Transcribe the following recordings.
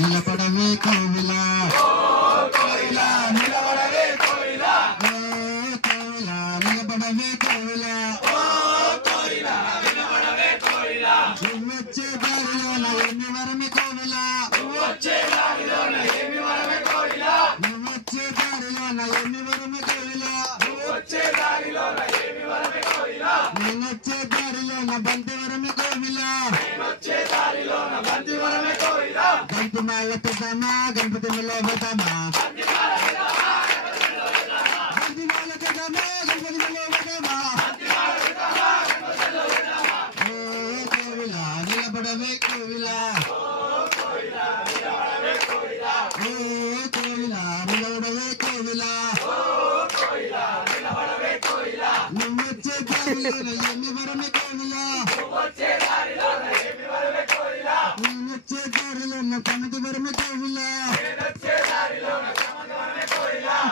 నిలబడవే కోవిల కోయిల నిలబడవే కోయిల కోవిల నిలబడవే కోవిల కోయిల నిలబడవే కోయిల వచ్చే దారిలోన ఏమి వరమి కోవిల వచ్చే దారిలోన ఏమి వరమే కోయిల వచ్చే దారిలోన ఏమి వరమి కోవిల వచ్చే దారిలోన ఏమి వరమే కోయిల వచ్చే దారిలోన బంతి వరమి కోవిల వచ్చే దారిలోన బంతి వరమే కోయిల గంటి మాల పెద్దమా గణపతి మిలో పెద్దమా గంటి మాల పెద్దమా గణపతి మిలో పెద్దమా కోవిల నిలబడవే కోవిల కోవిల నిలబడవే కోవిల నువ్వొచ్చే దారిలోన ఏమి వరమి కోవిల నువ్వొచ్చే దారిలోన తనది వరమి కోవిల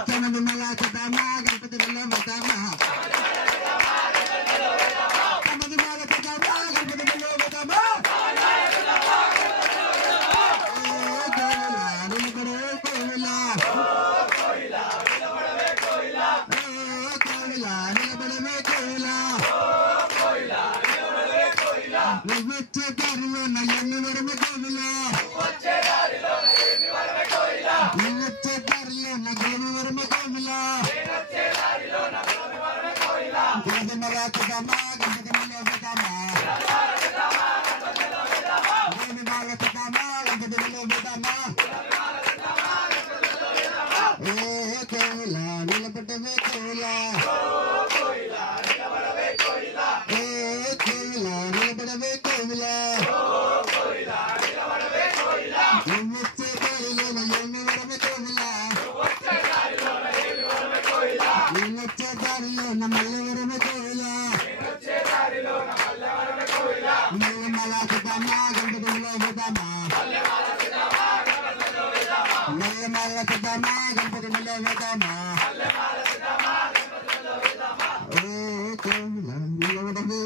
తనది మలా పెద్దమా గణపతి మిలో పెద్దమా తనది మాల పెద్దమా గణపతి మిలో పెద్దమా నిలబడవే కోవిల నిలబడవే కోవిల నువ్వొచ్చే దారిలోన ఎన్ని వరమి కోవిల నువ్వొచ్చే దారిలోన గోవి వరమి కోవిల గోవి మలా పెద్దమా గణపతి మిలో పెద్దమా గోవి మాల పెద్దమా గణపతి మిలో పెద్దమా కోవిల నిలబడవే కోవిల కోవిల నిలబడవే కోవిల నువ్వొచ్చే దారిలోన ఏమి వరమి కోవిల నువ్వొచ్చే దారిలోన మల్లె వరమి కోవిల మల్లె మలా పెద్దమా గణపతి మిలో పెద్దమా మల్లె మాల పెద్దమా గణపతి మిలో పెద్దమా కోవిల నిలబడవే